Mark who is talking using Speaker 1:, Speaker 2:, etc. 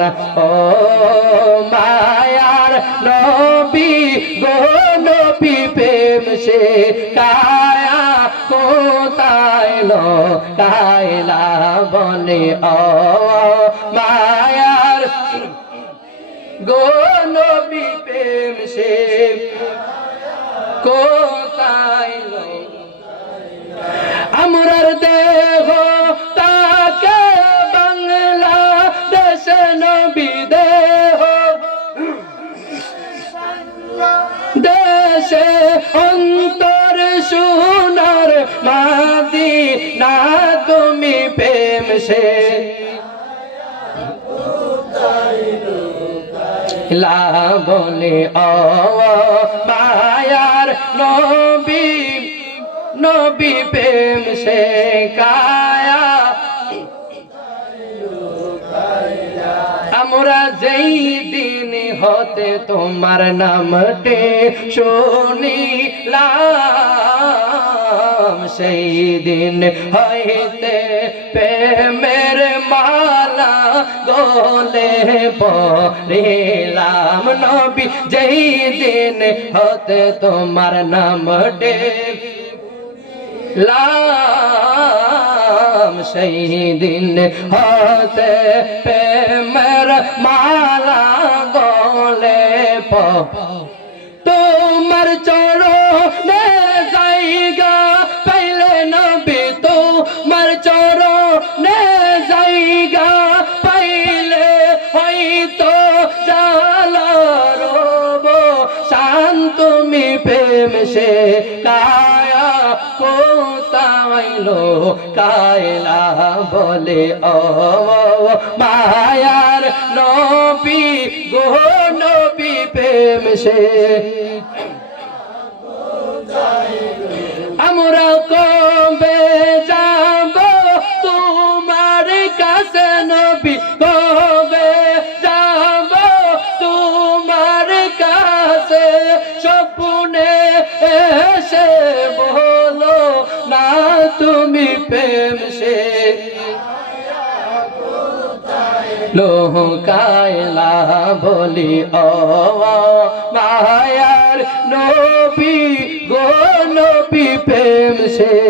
Speaker 1: ও মায়ার নবী গো নবী, প্রেম সে কায়া কোথায় লো? কায়লা বনে, ও মায়ার গো নবী, প্রেম সে কোথায় নবী দেহ দেশে অন্তর সোনার মাদি না তুমি প্রেম সে। লাবনে ও মায়ার নবী নবী প্রেম সে। কায়া আমরা যেই দিন হতে তোমার নামটে শুনিলাম, সেই দিন হইতে প্রেমের মালা গলে পড়িলাম। নবী, যেই দিন হতে তোমার নামটে লাম সেই দিন হতে প্রেমের মালা গলে প তোমার চরণে জায়গা পাইলে নবী তোমার চরণে জায়গা পাইলে হয়তো জালার প্রেম সে কায়া কোতাইলো কায়লা বলে ও মায়ার নবী গো নবী প্রেম সে লোকায়লা বলি ও মায়ার নবী গো নবী প্রেম সে